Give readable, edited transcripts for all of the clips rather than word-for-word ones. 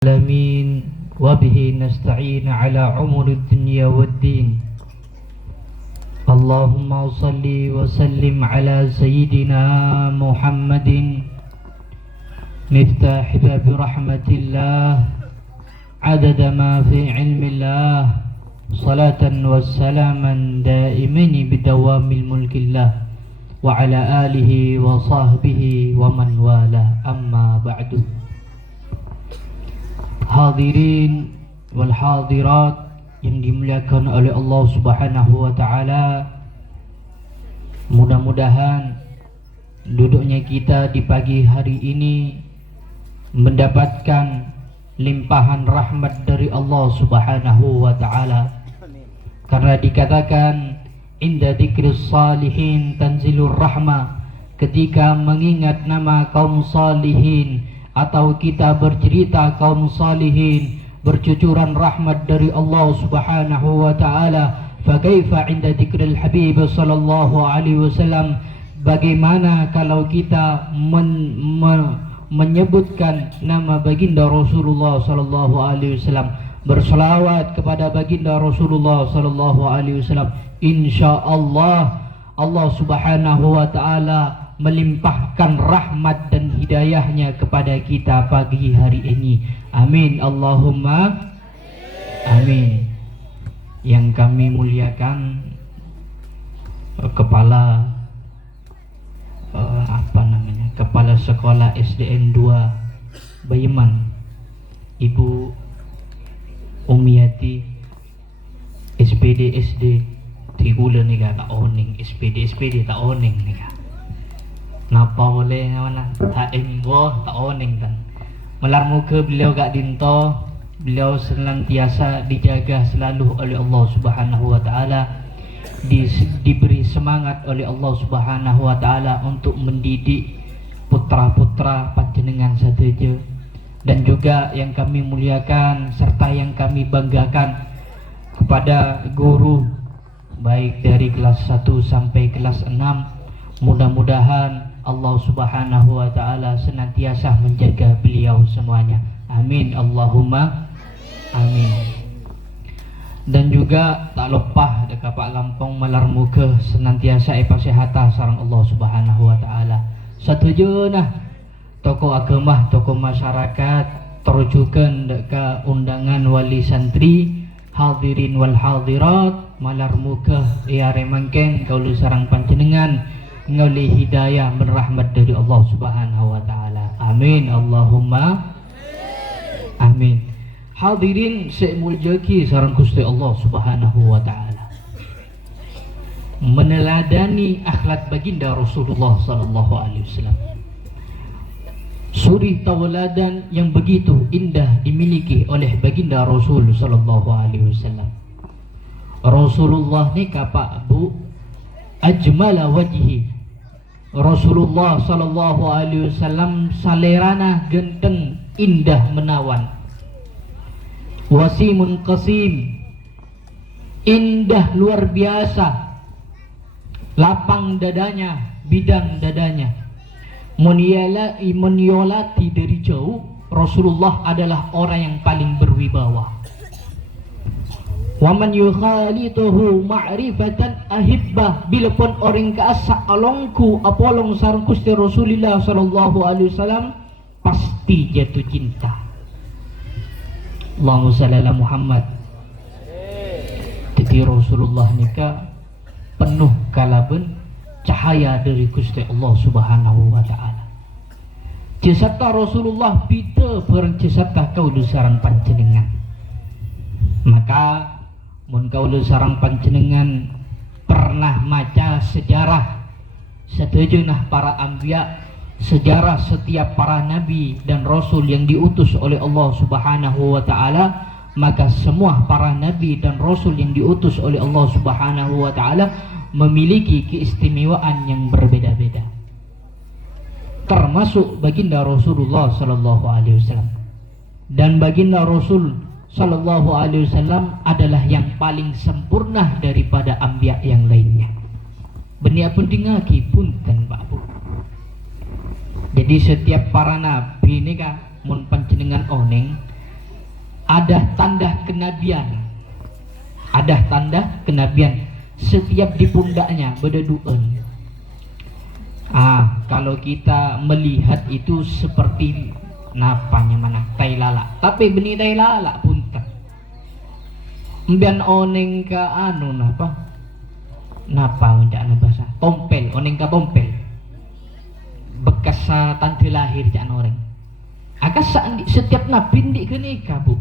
العالمين وبه نستعين على أمور الدنيا والدين. اللهم صل وسلم على سيدنا محمد مفتاح باب رحمة الله عدد ما في علم الله صلاة وسلاما دائمين بدوام الملك الله وعلى آله وصحبه ومن والاه. أما بعد. Hadirin wal hadirat yang dimuliakan oleh Allah Subhanahu wa taala, mudah-mudahan duduknya kita di pagi hari ini mendapatkan limpahan rahmat dari Allah Subhanahu wa taala. Karena dikatakan inda dzikris salihin tanzilur rahmah, ketika mengingat nama kaum salihin atau kita bercerita kaum salihin, bercucuran rahmat dari Allah Subhanahu wa taala. Fa kaifa 'inda dzikril habib sallallahu alaihi wasallam, bagaimana kalau kita menyebutkan nama baginda Rasulullah sallallahu alaihi wasallam, berselawat kepada baginda Rasulullah sallallahu alaihi wasallam, insyaallah Allah Subhanahu wa taala melimpahkan rahmat dan hidayahnya kepada kita pagi hari ini. Amin Allahumma amin. Yang kami muliakan kepala kepala sekolah SDN 2 Bayeman, Ibu Umiyati, SPD SD Tigula nih tak oning, SPD tak oning nih. Napa boleh mana tak enggoh tak oning kan. Melar muka beliau gak dinto, beliau senantiasa dijaga selalu oleh Allah Subhanahu wa taala, diberi semangat oleh Allah Subhanahu wa taala untuk mendidik putra-putra panjenengan saja. Dan juga yang kami muliakan serta yang kami banggakan kepada guru baik dari kelas 1 sampai kelas 6, mudah-mudahan Allah Subhanahu wa taala senantiasa menjaga beliau semuanya. Amin Allahumma amin. Dan juga tak lupa dekat Pak Lampung melar muka senantiasa pasihata sareng Allah Subhanahu wa taala. Satuju nah tokoh agama, tokoh masyarakat terujukan dekat undangan wali santri, hadirin wal hadirat, malar muka ya remangken kaulu sareng panjenengan ngoleh hidayah berrahmat dari Allah Subhanahu wa taala. Amin Allahumma amin. Hadirin semuljaki sareng Gusti Allah Subhanahu wa taala, meneladani akhlak baginda Rasulullah sallallahu alaihi wasallam. Suri tauladan yang begitu indah dimiliki oleh baginda Rasul sallallahu alaihi wasallam. Rasulullah ni Pak Bu ajmala wajhi. Rasulullah sallallahu alaihi wasallam salerana genteng indah menawan. Wasimun qasim, indah luar biasa. Lapang dadanya, bidang dadanya. Meniolati dari jauh, Rasulullah adalah orang yang paling berwibawa. Wa man yukhalituhu ma'rifatan ahibbah, bila pun orang keasa alongku apolong sareng Gusti Rasulullah sallallahu alaihi wasallam pasti jatuh cinta. Allahumma shalli ala Muhammad. Jadi Rasulullah nika penuh kalaben cahaya dari Gusti Allah Subhanahu wa taala. Cisata Rasulullah pita bareng cisata kaulu sareng panjenengan. Maka mun kaulu sareng panjenengan pernah maca sejarah setuju para anbiya, sejarah setiap para nabi dan rasul yang diutus oleh Allah Subhanahu wa taala, maka semua para nabi dan rasul yang diutus oleh Allah Subhanahu wa taala memiliki keistimewaan yang berbeda-beda. Termasuk baginda Rasulullah sallallahu alaihi wasallam. Dan baginda Rasul sallallahu alaihi wasallam adalah yang paling sempurna daripada anbiya yang lainnya. Benia pendingaki punten Pak Bu. Jadi setiap para nabi ini mun panjenengan oneng ada tanda kenabian. Ada tanda kenabian setiap di pundaknya berdeduen. Kalau kita melihat itu seperti napanya mana tai lala, tapi benih tai lala pun tak. Mbian oneng ka anu napa? Napa menjak bahasa? Tompel, oneng ka tompel. Bekas tante lahir jak orang. Akas setiap nabi di kenika bu.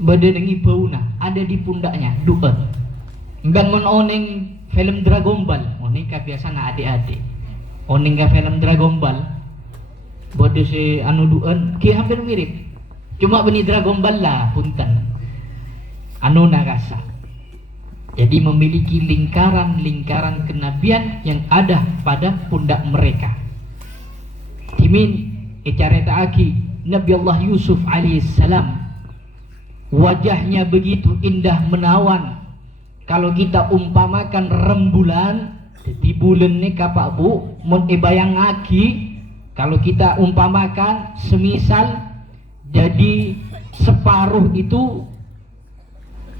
Badengi bauna ada di pundaknya duen. Mbian mon oneng film Dragon Ball, oneng ka biasa na adik-adik. Oneng ka film Dragon Ball. Bodoh si anu duen, ki hampir mirip. Cuma benih Dragon Ball lah punten. Anu nagasa. Jadi memiliki lingkaran-lingkaran kenabian yang ada pada pundak mereka. Timin icareta aki Nabi Allah Yusuf alaihissalam, wajahnya begitu indah menawan. Kalau kita umpamakan rembulan di bulan ni kapak bu mun bayang aki, kalau kita umpamakan semisal jadi separuh itu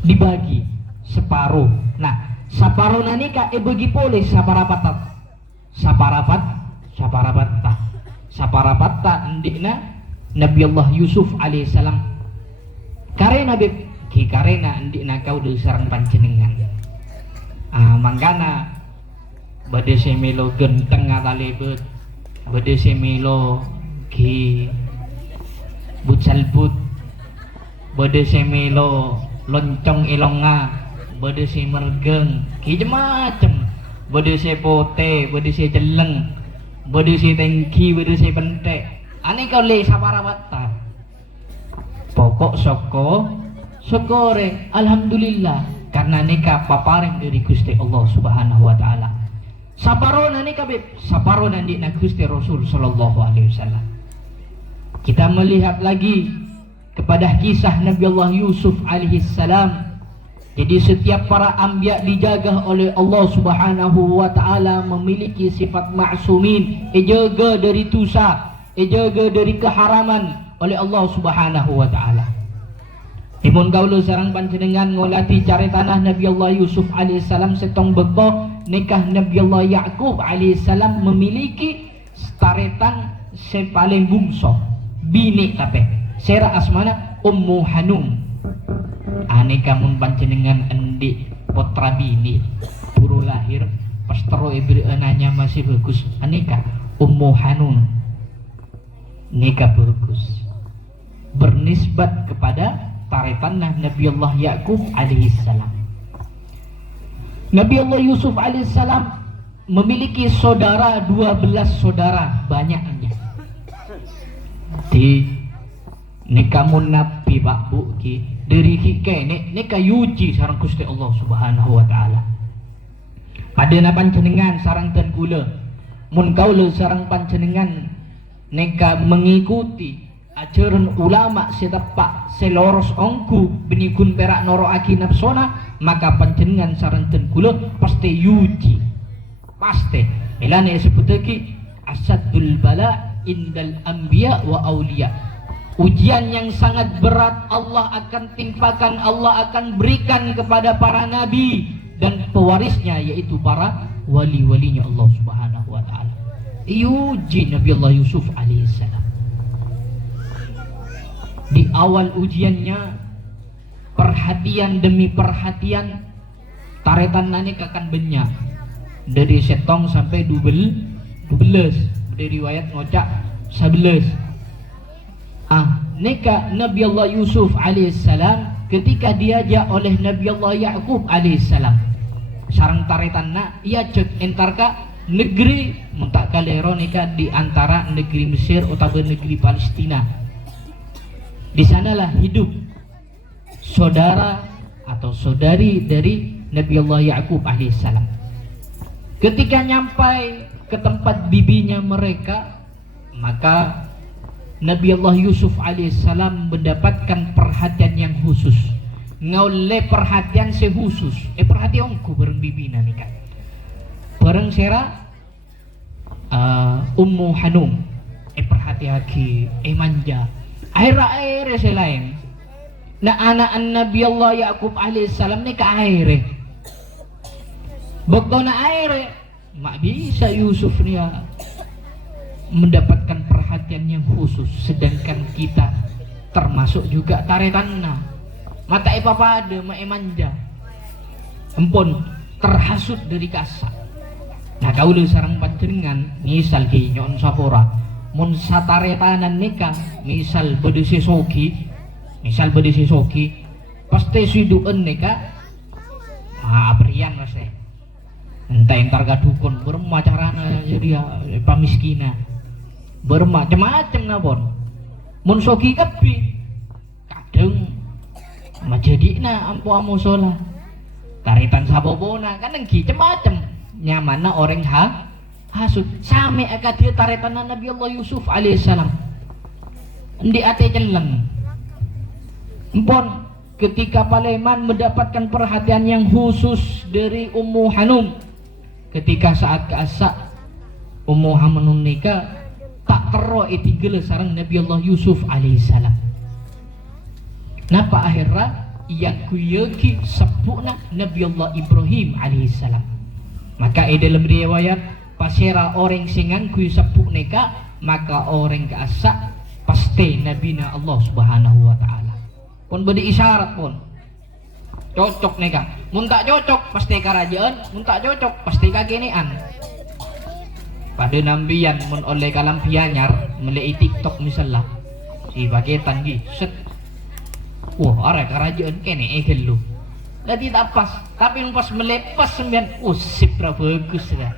dibagi separuh. Nah, separuh nani ka bagi boleh saparapatta ndikna Nabi Allah Yusuf alaihissalam. Karena karena ndikna kau sareng panjenengan. Mangkana bade semelo genteng atalebet, bade semelo ki butsalbut, bade semelo loncong ilonga, bade si mergeng, ki macam, bade si pote, bade si jeleng, bade si tengki, bade si pentek. Ane kau le saparawatta. Pokok sokore, alhamdulillah, karena nikah paparing dari Gusti Allah Subhanahu wa taala. Saparona nikah saparona ndikna Gusti Rasul sallallahu alaihi wasallam. Kita melihat lagi kepada kisah Nabi Allah Yusuf alaihi salam. Jadi setiap para anbiya dijaga oleh Allah Subhanahu wa taala, memiliki sifat ma'sumin, jaga dari dosa, jaga dari keharaman oleh Allah Subhanahu wa taala. Dipun kaula sareng panjenengan ngolati caritana Nabi Allah Yusuf alaihi salam setong beko nikah Nabi Allah Yakub alaihi salam memiliki staretan sepaling bungso bini tapi sera asmana Ummu Hanum. Aneka mun panjenengan endi putra bini buru lahir pas tero ibri ananya masih bagus, aneka Ummu Hanum nikah bagus bernisbat kepada taretanah Nabi Allah Yakub alaihi salam. Nabi Allah Yusuf alaihi salam memiliki saudara 12 saudara banyaknya. Di nikamun nabi pak bu ki dari hike nika yuji sarang Gusti Allah Subhanahu wa taala. Padana panjenengan sarang dan kula mun kaula sarang panjenengan nika mengikuti ajaran ulama setepak seloros ongku benikun perak noro aki nafsona, maka panjenengan sareng den kula pasti yuji, pasti elane sebut lagi asadul bala indal anbiya wa auliya. Ujian yang sangat berat Allah akan timpakan, Allah akan berikan kepada para nabi dan pewarisnya, yaitu para wali-walinya Allah Subhanahu wa taala. Yuji Nabi Allah Yusuf alaihissalam. Di awal ujiannya, perhatian demi perhatian, taretan nani akan banyak dari setong sampai 12 dari riwayat ngocak 11. Neka Nabi Allah Yusuf alaihissalam ketika diajak oleh Nabi Allah Yakub alaihissalam sarang taretan na ia cek entarka negeri mentak kalero nika di antara negeri Mesir atau negeri Palestina. Di sanalah hidup saudara atau saudari dari Nabi Allah Yakub alaihissalam. Ketika nyampai ke tempat bibinya mereka, maka Nabi Allah Yusuf alaihissalam mendapatkan perhatian yang khusus. Ngaule perhatian sekhusus. Perhatianku bareng bibina nih kan. Bareng sera Ummu Hanum. Perhatiaki, manja. Akhir-akhir selain na anak Nabi Allah Yakub alaihissalam ni ka aire. Begitu na aire, mak bisa Yusuf niya mendapatkan perhatian yang khusus, sedangkan kita termasuk juga taretanna. Mata pada mak manja. Empon terhasut dari kasa. Nah kau lu sarang panjenengan, misal ki nyon sapora, mun sataretanan nikah, misal bede sesoki, pasti siduan nikah, aprian masih. Entah yang targa dukun, bermacarana jadi pamiskina, bermacam-macam nabon. Mun soki kapi, kadang majadi na ampu amusola, taritan sabobona, kan engki macam. Nyamana orang hasud sami akadir taritan Nabi Allah Yusuf alaihissalam di ate celeng empon ketika Paleman mendapatkan perhatian yang khusus dari Ummu Hanum ketika saat keasa Ummu Hanum nikah tak tero itigele sarang Nabi Allah Yusuf alaihissalam. Napa akhirnya yang kuyeki sepukna Nabi Allah Ibrahim alaihissalam. Maka dalam riwayat pasera orang singan kuy sepuk neka, maka orang keasa pasti nabina Allah subhanahu wa ta'ala pun beri isyarat pun cocok neka. Mun tak cocok pasti kerajaan, mun tak cocok pasti kagenean. Pada nambian mun oleh kalam pianyar melei TikTok misalnya si paketan gi set wah are kerajaan kene lu jadi tak pas, tapi pas melepas sembilan, sip lah bagus lah.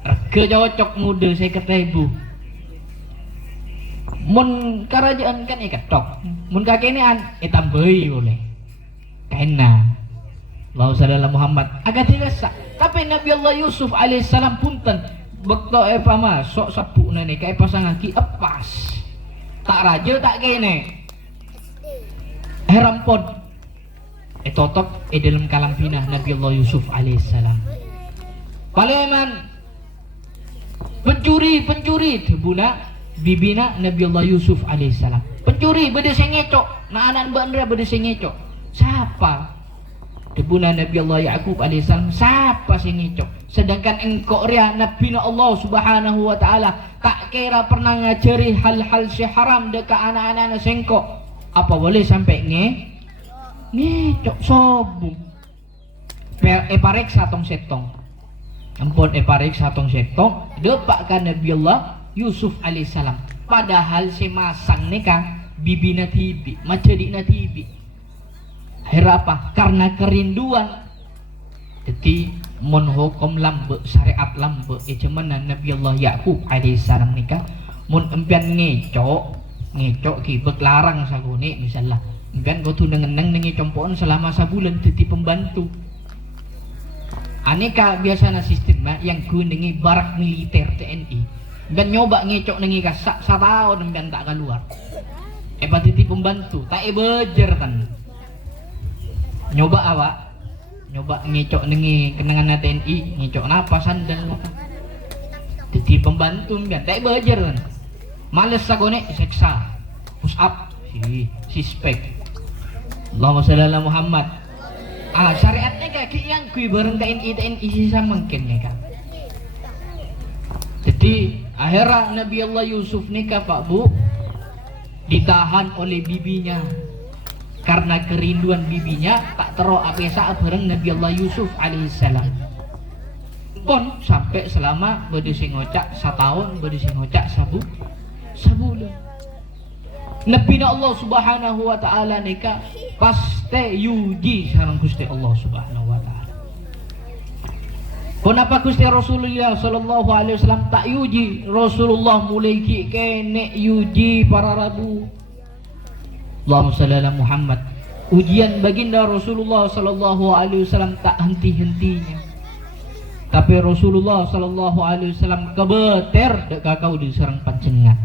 Rega cocok muda saya kata ibu. Mun kerajaan kan ketok, mun kakenean tambahi boleh. Kena. Allah sallallahu Muhammad agak dirasa. Tapi Nabi Allah Yusuf alaihissalam punten bekto pama sok sepuk nene kayak pasangan ki epas. Tak raja tak kene. Herampon totok dalam kalam pinah Nabi Allah Yusuf alaihissalam. Paleman pencuri debuna bibina Nabi Allah Yusuf alaihissalam. Pencuri bede sing ngecok, na anak bandra bede sing ngecok. Siapa? Debuna Nabi Allah Yakub alaihissalam. Siapa sing ngecok? Sedangkan engkau ria Nabi Allah subhanahu wa ta'ala tak kira pernah ngajari hal-hal si haram deka anak-anak sengkok. Apa boleh sampai ngecok sobu eparek satong setong ampun eparek satong setong depak kan Nabi Allah Yusuf alaihissalam padahal si masang nikah bibi natibi macedi natibi akhirnya apa? Karena kerinduan jadi mon hukum lambe syariat lambe cuman Nabi Allah Yakub alaihissalam nikah mon empian ngecok ki larang sagone misalnya kan kau tuh nengeneng nengi compoan selama sebulan jadi pembantu. Aneka biasanya sistem yang ku nengi barak militer TNI dan nyoba ngecok nengi kasak setahun dan tak keluar. Jadi pembantu tak bejer kan. Nyoba awak nyoba ngecok nengi kenangan TNI ngecok napa sandal jadi pembantu dan tak bejer kan. Males sagone seksa push up si spek. Allahumma shalli ala Muhammad. Syariatnya kayak yang kui bareng TNI sisa mungkin ya kan. Jadi akhirnya Nabi Allah Yusuf nikah Pak Bu ditahan oleh bibinya karena kerinduan bibinya tak tero apa saat bareng Nabi Allah Yusuf alaihissalam. Pun sampai selama bede sing ngocak setahun bede sing ngocak sabulan. Nabi Allah subhanahu wa ta'ala nikah pasti yuji sareng Gusti Allah subhanahu wa ta'ala. Kenapa Gusti Rasulullah sallallahu alaihi wasallam tak yuji? Rasulullah mulai kene yuji para rabu. Allahumma shalli ala Muhammad. Ujian baginda Rasulullah sallallahu alaihi wasallam tak henti-hentinya. Tapi Rasulullah sallallahu alaihi wasallam kebeter dek kakau diserang panjenengan.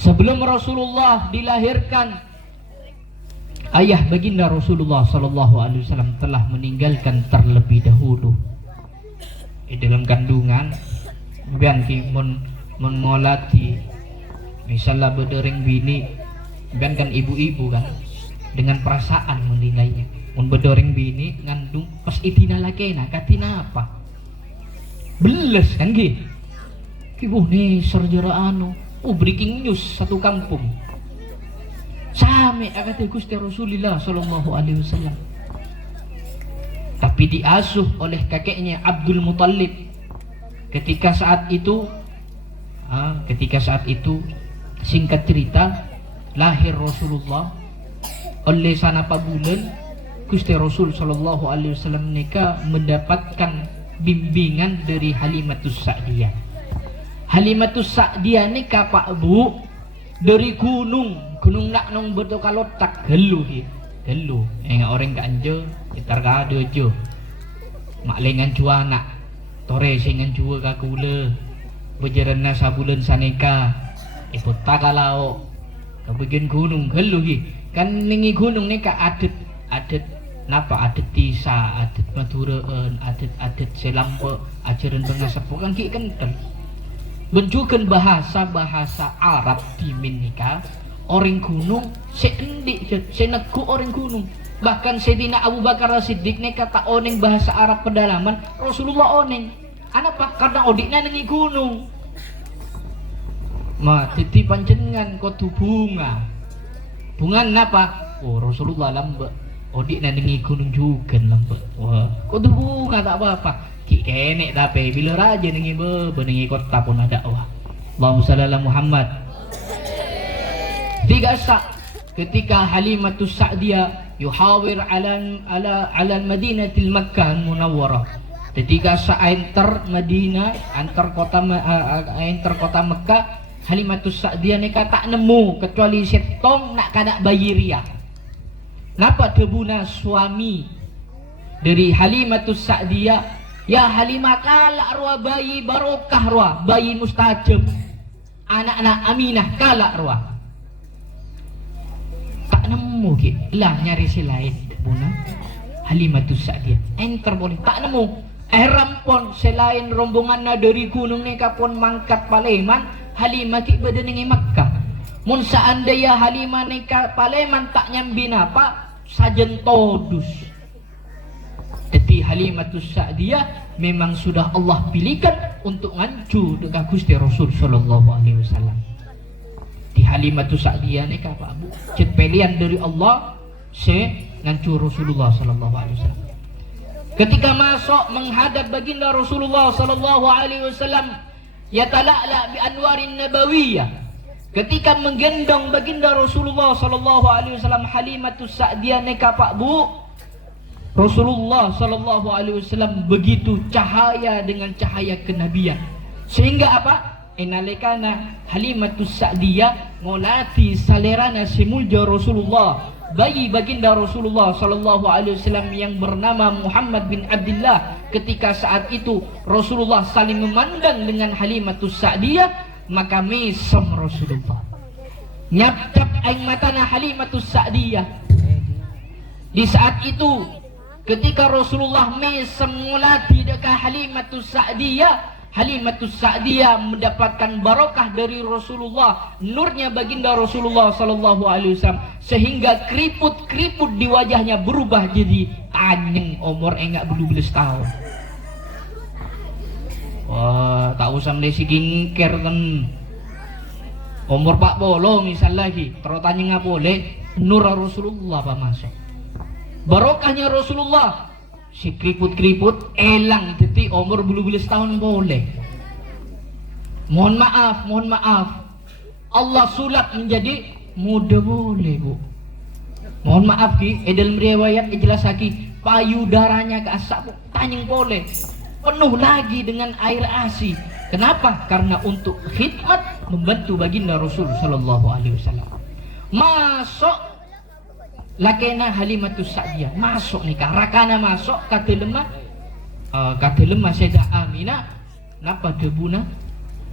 Sebelum Rasulullah dilahirkan, ayah baginda Rasulullah sallallahu alaihi wasallam telah meninggalkan terlebih dahulu. Di dalam kandungan, biang mun ngolati, misalnya berdering bini, biang kan ibu-ibu kan, dengan perasaan menilainya. Mun bedoreng bini ngandung pas itina lakena katina apa? Beles kan gitu. Ibu nih serjera breaking news satu kampung. Sami kata Gusti Rasulullah sallallahu alaihi wasallam. Tapi diasuh oleh kakeknya Abdul Muthalib. Ketika saat itu singkat cerita lahir Rasulullah oleh sana bulan Gusti Rasul sallallahu alaihi wasallam nikah mendapatkan bimbingan dari Halimatus Sa'diyah. Halimatus Sa'diyah nikah Pak Bu dari gunung nak nong bertokalotak gelu orang kanje gitar ka dojo mak lengan cuana tore sengan jua ka kula bejerana sabulan saneka ibu tagalao ka bagian gunung gelu kan ningi gunung nika adet napa adet tisa adet maduraan adet selampe ajaran pengasapo kan ki kental benjukan bahasa Arab di nika orang gunung seendik senegu orang gunung bahkan Sayyidina Abu Bakar As-Siddiq nika tak oneng bahasa Arab pedalaman Rasulullah oneng apa karena odiknya nengi gunung titi panjenengan kotu bunga napa Rasulullah lambe odiknya nengi gunung juga lambe kotu bunga tak apa-apa kenek tapi bila raja nengi nengi kota pun ada Allahumma shalli ala Muhammad. Tiga ketika Halimatus Sa'diyah yuhawir ala Madinatil Makkah Munawwarah. Ketika enter Madinah antar kota Mekah Halimatus Sa'diyah nika tak nemu kecuali setong nak kada bayi ria. Napa debuna suami dari Halimatus Sa'diyah ya Halimah kalak ruah bayi barokah ruah bayi mustajab anak-anak Aminah kalak ruah tak nemu lah nyari si lain buna Halimatus Sa'diyah enter boleh tak nemu rampon selain rombongannya dari gunung nika pun mangkat Paleman Halimah ki badanengi Makkah mun seandainya Halimah nika Paleman tak nyambin apa sajen todus. Jadi Halimatus Sa'diyah memang sudah Allah pilihkan untuk ngancu dengan Gusti Rasul sallallahu alaihi wasallam. Di Halimatus Sa'diyah nika Pak Bu cet pilihan dari Allah ngancu Rasulullah sallallahu alaihi wasallam. Ketika masuk menghadap baginda Rasulullah sallallahu alaihi wasallam yatala'la bi anwarin nabawiyah. Ketika menggendong baginda Rasulullah sallallahu alaihi wasallam Halimatus Sa'diyah nika Pak Bu Rasulullah sallallahu alaihi wasallam begitu cahaya dengan cahaya kenabian sehingga apa inalikana Halimatus Sa'diyah ngolati salerana simulja Rasulullah bayi baginda Rasulullah sallallahu alaihi wasallam yang bernama Muhammad bin Abdullah. Ketika saat itu Rasulullah saling memandang dengan Halimatus Sa'diyah maka mesem Rasulullah nyap-cap aing matana Halimatus Sa'diyah. Di saat itu ketika Rasulullah mesem ngolati dekat Halimatus Sa'diyah mendapatkan barokah dari Rasulullah, nurnya baginda Rasulullah sallallahu alaihi wasallam sehingga keriput-keriput di wajahnya berubah jadi tanyeng umur enggak 12 tahun. Wah, tak usah melesi gingker kan. Umur Pak Bolo misal lagi, terus tanyeng boleh nur Rasulullah apa masuk. Barokahnya Rasulullah si keriput-keriput elang jadi umur 12 tahun boleh. Mohon maaf Allah sulap menjadi muda boleh Bu. Mohon maaf ki dalam riwayat jelas lagi payudaranya ke asap tanyeng boleh penuh lagi dengan air ASI. Kenapa? Karena untuk khidmat membantu baginda Rasul sallallahu alaihi wasallam. Masuk lakena Halimatus Sa'diyah masuk nikah rakana masuk kata lemah Sayyidah Aminah napa debuna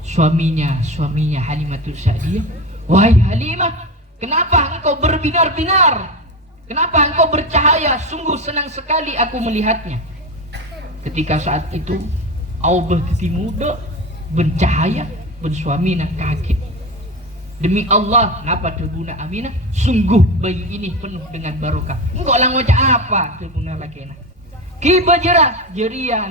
suaminya Halimatus Sa'diyah wahai Halimah kenapa engkau berbinar-binar kenapa engkau bercahaya sungguh senang sekali aku melihatnya. Ketika saat itu Allah berhenti muda bencahaya bersuami nak kaget Demi Allah, napa tebuna Aminah, sungguh bayi ini penuh dengan barokah. Engkau lang wajah apa tebuna lakena. Ki bajara jeria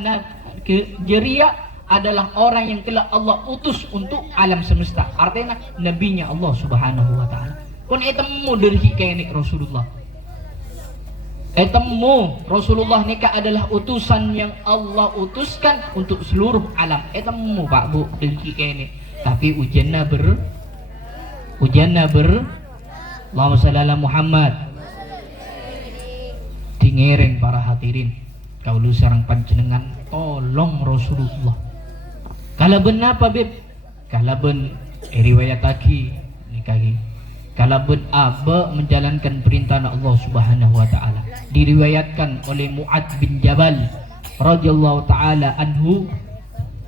jeria adalah orang yang telah Allah utus untuk alam semesta. Artinya nabinya Allah Subhanahu wa taala. Kon etemu dari kene Rasulullah. Etemu Rasulullah nikah adalah utusan yang Allah utuskan untuk seluruh alam. Etemu Pak Bu dari kene. Tapi ujiannya ber Allahumma shalli ala Muhammad. Dingereng para hadirin. Kaulu sareng panjenengan tolong Rasulullah. Kalaben apa beb? Kalaben riwayat lagi nikahi. Kalaben aba menjalankan perintah Allah Subhanahu wa taala. Diriwayatkan oleh Mu'ad bin Jabal radhiyallahu taala anhu.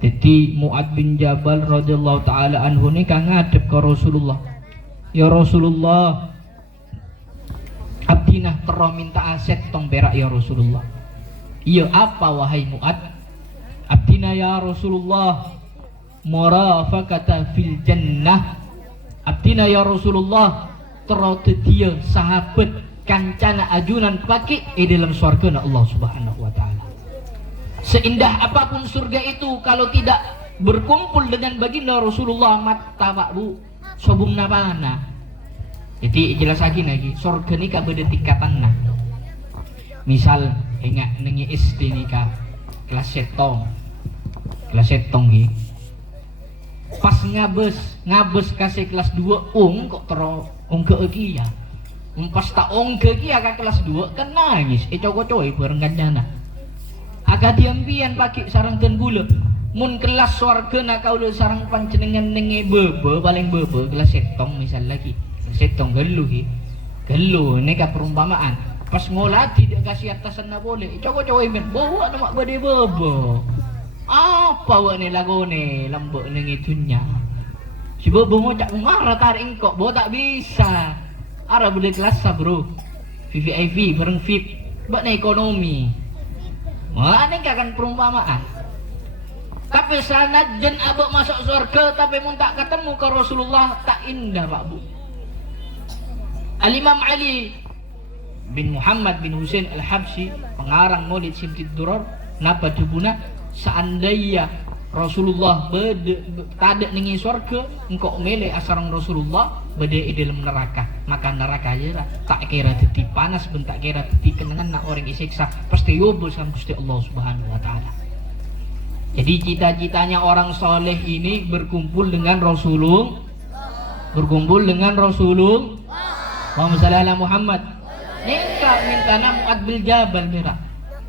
Jadi Mu'ad bin Jabal radhiyallahu taala anhu ni kang ngadep ke Rasulullah. Ya Rasulullah, abdinah terus minta aset tong berak ya Rasulullah. Iya apa wahai Mu'ad? Abdina ya Rasulullah murafaqata fil jannah. Abdina ya Rasulullah terus dia sahabat kancana ajunan pakai dalam surga Allah Subhanahu wa taala. Seindah apapun surga itu kalau tidak berkumpul dengan baginda Rasulullah mata Pak Bu sobung napana. Jadi jelas lagi surga ni ka beda tingkatan nah. Misal ingat nengi SD ni ka kelas setong ki pas ngabes kasih kelas 2 kok tero ke iki ya pas tak ke iki agak kelas 2 kan nangis coy bareng kancana agak diampian pakai sarang dan gula mun kelas swarga nak kaula sarang panjenengan nengi bebe paling bebe kelas setong misal lagi setong gelu ini ka perumpamaan pas ngolah tidak kasih atasan na boleh coy men bawa nama bade bebe apa wak ni lagu ni lambak ni ngitunya si bobo mau cak marah tarik engkau bawa tak bisa arah boleh kelas bro VVIP bareng VIP buat ni ekonomi wah ni kan perumpamaan tapi sanajan abak masuk surga tapi mun tak ketemu ke Rasulullah tak indah Pak Bu. Al-Imam Ali bin Muhammad bin Husain Al-Habsyi pengarang Maulid Simtid Durar napa dubuna seandainya Rasulullah tak ada nengi surga engkau mele asarang Rasulullah beda di dalam neraka maka neraka aja tak kira teti panas ben tak kira teti kenangan nak orang isiksa pasti yobo sama Gusti Allah Subhanahu wa taala. Jadi cita-citanya orang soleh ini berkumpul dengan Rasulullah Muhammad sallallahu alaihi Muhammad nikah mintana Mu'ad bil Jabal merah.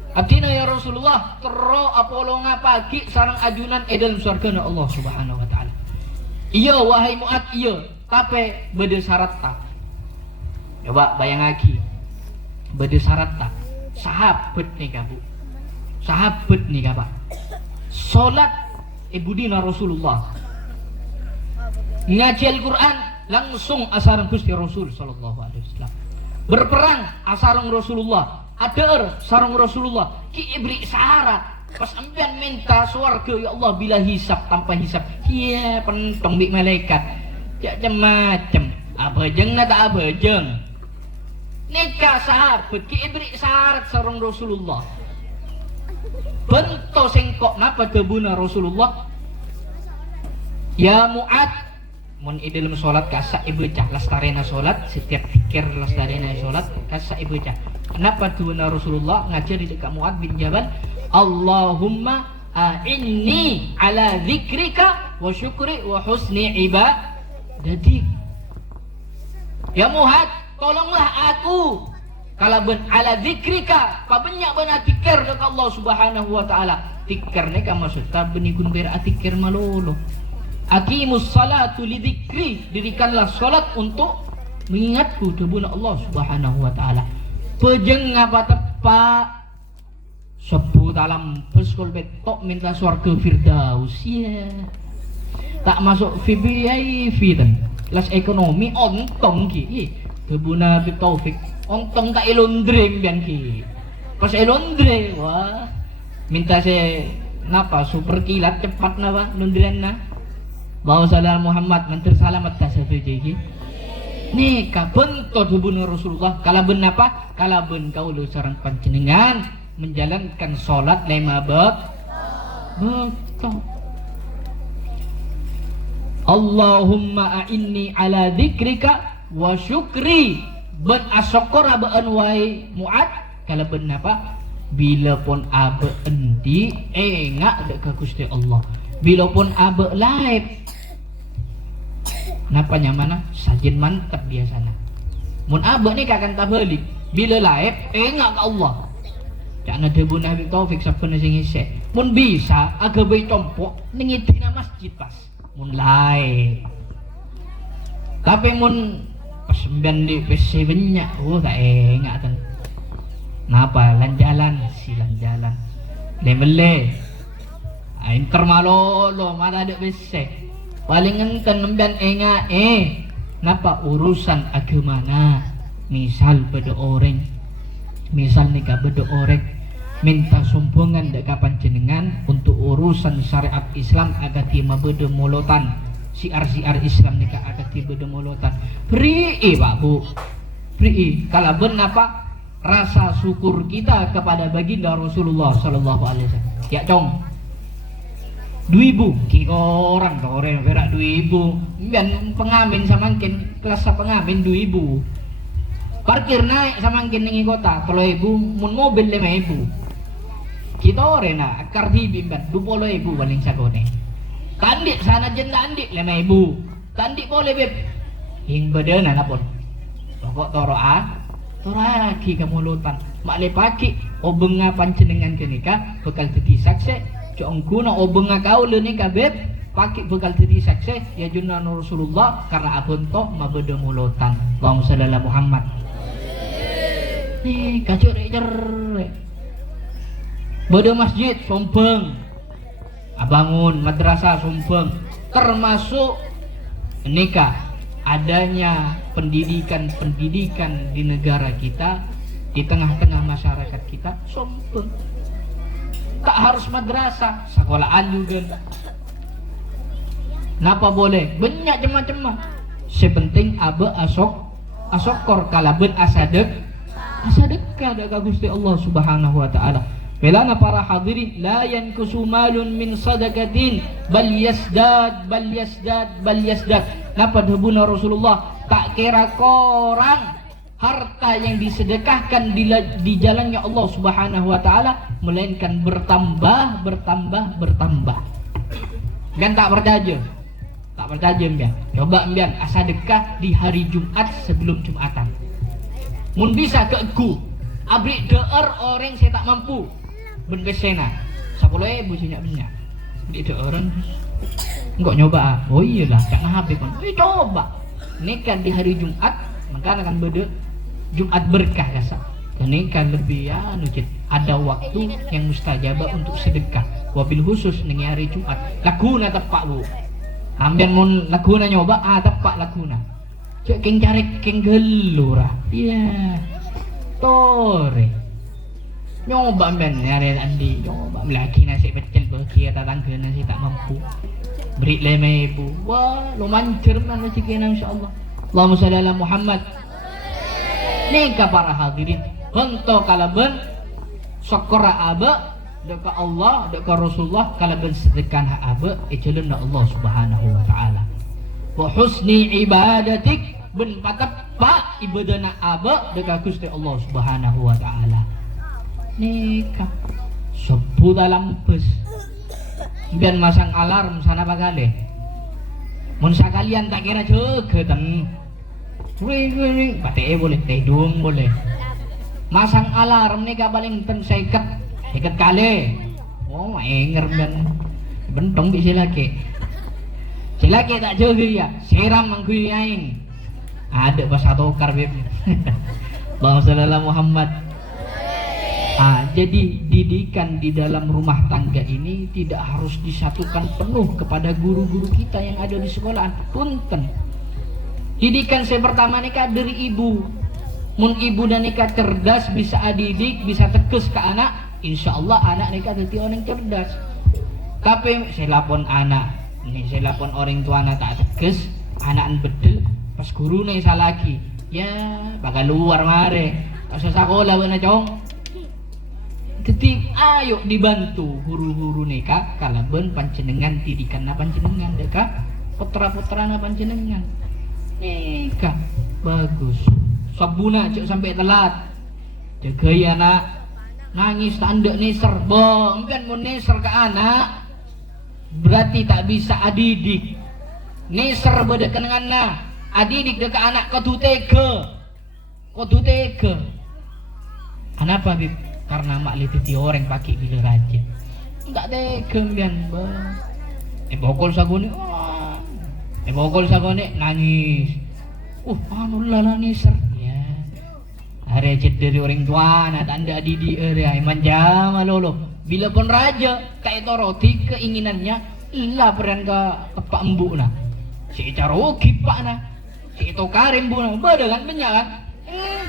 Abdina ya Rasulullah tero apolonga pagi sarang ajunan dalam surga Allah Subhanahu wa taala. Iya wahai Mu'ad iya tapi beda syarat tak. Coba bayang lagi. Beda syarat tak. Sahabat nih Pak. Sahabat nih Pak. Salat ibudina Rasulullah. Ngaji Al-Qur'an langsung asarang Gusti Rasul sallallahu alaihi wasallam. Berperang asarang Rasulullah. Ada sarang Rasulullah ki ibri syarat pas ampian minta swarga ya Allah bila hisab tanpa hisab iya pentong bik malaikat ya macam apa jeng na tak apa jeng nikah sahabat ki ibri syarat sarang Rasulullah bento sengkok napa debuna Rasulullah ya Mu'ad mun dalam solat kasa ibu cah lastarena solat setiap fikir lastarena solat kasa ibu cah. Kenapa tuana Rasulullah ngajar di dekat Mu'ad bin Jabal Allahumma a'inni ala dzikrika wa syukri wa husni ibadatik. Ya Mu'ad tolonglah aku kalau ben ala dzikrika pabanyak benar tikir dekat Allah Subhanahu wa taala. Tikir ni kan maksud tak benikun beratikir malolo. Aqimus salatu li dzikri, dirikanlah salat untuk mengingatku debuna Allah Subhanahu wa taala. Pejeng apa tepak sebut dalam peskol betok minta surga Firdaus ya. Tak masuk VIP dan kelas ekonomi ontong ki. Debuna Habib Taufik ontong tak elondre mbian ki. Pas elondre wah minta saya napa super kilat cepat napa londrian na. Allahumma shalli ala Muhammad mentir salamat tasatu iki. Nika bentuk hubungan Rasulullah kalaben apa? Kalaben kaulu sareng panjenengan menjalankan sholat 5 waktu. Allahumma a'inni ala dzikrika wa syukri ben asyukura beun wae muat kalaben apa? Bila pun abe endi engak dek ka Gusti Allah. Bila pun abe live napa nyamana sajin mantap biasana. Mun abe ni akan tak balik. Bila live engak ka Allah. Jangan ada bunah Habib Taufik saben sing isih. Mun bisa aga bae compok ning idina masjid pas. Mun live. Tapi mun pas mbian di PC banyak tak engak ten. Napa lan jalan silan jalan. Lemele. Inter malolo mana ada PC. Paling enten mbian engak napa urusan agamana. Misal pada orang misal nikah beda orang minta sumbangan dek panjenengan untuk urusan syariat Islam agar dia beda molotan siar-siar Islam nikah agar dia beda molotan beri Pak Bu beri kalau benar apa rasa syukur kita kepada baginda Rasulullah sallallahu alaihi wasallam ya cong 2.000 kira orang berak 2.000 dan pengamen samangkin kelas pengamen 2.000 parkir naik samangkin ning kota 3.000 mun mobil 5.000 kita orena akar dibimban 20.000 paling sagone tandik sana jen tandik 5.000 tandik boleh beb hing badana napon pokok toro lagi kamulutan mak le paki obenga panjenengan kenika bakal dadi saksi jong guna obenga kaul nika beb paki bakal dadi saksi ya junna Rasulullah karena abonto mabeda mulutan Allahumma shalli ala Muhammad nih kacau cerek beda masjid sombong bangun madrasah sombong termasuk nikah adanya pendidikan di negara kita di tengah-tengah masyarakat kita sombong tak harus madrasah sekolahan juga napa boleh banyak jemaah sepenting abe asokor kalaben asadekah dekat Gusti Allah Subhanahu wa taala. Belana para hadirin la yankusu malun min sadaqatin bal yasdad. Napa dahbuna Rasulullah tak kira korang harta yang disedekahkan di jalannya Allah Subhanahu wa taala melainkan bertambah. Biar tak percaya biar. Coba biar asadekah di hari Jumat sebelum Jumatan. Mun bisa ke egu abrik deer orang saya tak mampu ben pesena 10.000 banyak di deeran enggak nyoba oh iyalah tak nahabe kon coba nikah di hari Jumat maka akan beda Jumat berkah kasa nikah lebih ya nujit ada waktu yang mustajabah untuk sedekah wabil khusus ning hari Jumat laguna tepak Bu ambian mun laguna nyoba tepak laguna cek keng cari keng gelura iya tore nyoba men nyari andi nyoba lagi nasi pecel bagi tetangga nasi tak mampu beri 5.000 wah lo mancer man nasi kena insyaallah Allahumma shalli ala Muhammad nikah para hadirin honto kalaben syukura abe dekat Allah dekat Rasulullah kalaben sedekah abe ejelun Allah Subhanahu wa taala wa husni ibadatik ben patapa ibadana aba dekat Gusti Allah Subhanahu wa taala nikah sebu dalam bus biar masang alarm sana bagale mun sakalian tak kira jegeten ring patee boleh tedung boleh masang alarm nikah paling ten 50 kali oh enger ben bentong bisa lagi silaki tak jaga ya siram mangkuyain ada bahasa tokar beb Allahumma shalli ala Muhammad jadi didikan di dalam rumah tangga ini tidak harus disatukan penuh kepada guru-guru kita yang ada di sekolahan punten didikan saya pertama nikah dari ibu mun ibu dan nikah cerdas bisa adidik bisa tegas ke anak insyaallah anak nikah jadi orang cerdas tapi saya lapon anak Ini saya lapon orang tua anak tak tegas, anak bedel, pas guru nih salah lagi, ya bakal luar mare, pas sekolah bener cong. Jadi ayo dibantu guru-guru nih kak, kalau ben panjenengan didikan panjenengan deh kak, putra-putra panjenengan, nih kak bagus. Sabuna cok sampai telat, jaga ya nak, nangis tanda neser, bong kan mau neser ke anak. Berarti tak bisa adidik neser berdekat dengan anak adidik dekat anak kudu tega kenapa bib? Karena mak lititi orang pakai bila rajin enggak tega kan bokol sagone nangis anu lala neser ya hari dari orang tua anak tanda adidik area manja malolo. Bila pun raja kayak toroti keinginannya ilah peran ke pak embu nah si carogi pak nah si itu karim bu nah beda kan banyak kan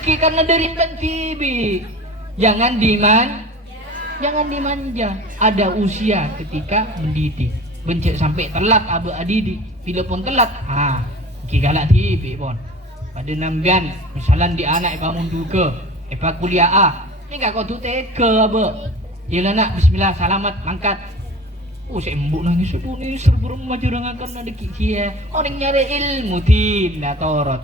karena dari tibi jangan dimanja ada usia ketika mendidik bencet sampai telat abu adidik bila pun telat galak tibi pun pada nambian misalnya di anak bangun duga kuliah ini gak kau tuh tega abu. Yalah nak, bismillah, selamat, mangkat. Saya embuk nangis, nih serba majurangan karena ada kia. Orang nyari ilmu tidak torot.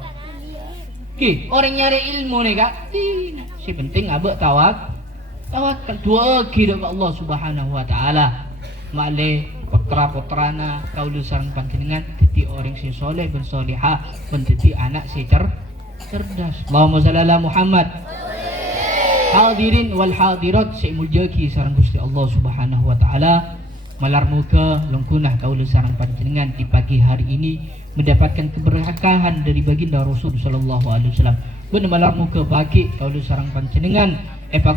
Orang nyari ilmu nih kak, tidak. Si penting abek tawakal dua kepada Allah Subhanahu Wa Taala. Male putra-putrana kau sareng panjenengan jadi orang si soleh ben solihah ben jadi anak si cerdas. Allahumma shalli ala Muhammad. Hadirin wal hadirat saya muljaki sareng Gusti Allah Subhanahu wa taala malar muka lengkunah kaula sareng panjenengan di pagi hari ini mendapatkan keberkahan dari baginda Rasul sallallahu alaihi wasallam. Bener malar muka pagi kaula sareng panjenengan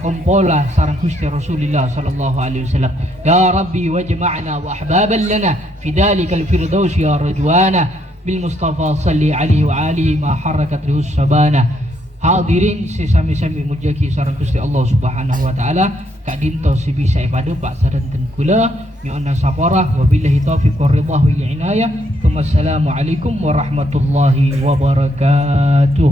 kompola sareng Gusti Rasulullah sallallahu alaihi wasallam. Ya Rabbi wajma'na wa ahbaban lana fi dalikal firdaus ya ridwana bil Mustafa salli alaihi wa alihi ma harakat rihus sabana. Hadirin sesami-sami mujaki sareng Gusti Allah Subhanahu wa taala kak dinto sebisa pada pak sadanten kula nyona saparah wabillahi taufiq war ridha wal inayah. Wassalamualaikum warahmatullahi wabarakatuh.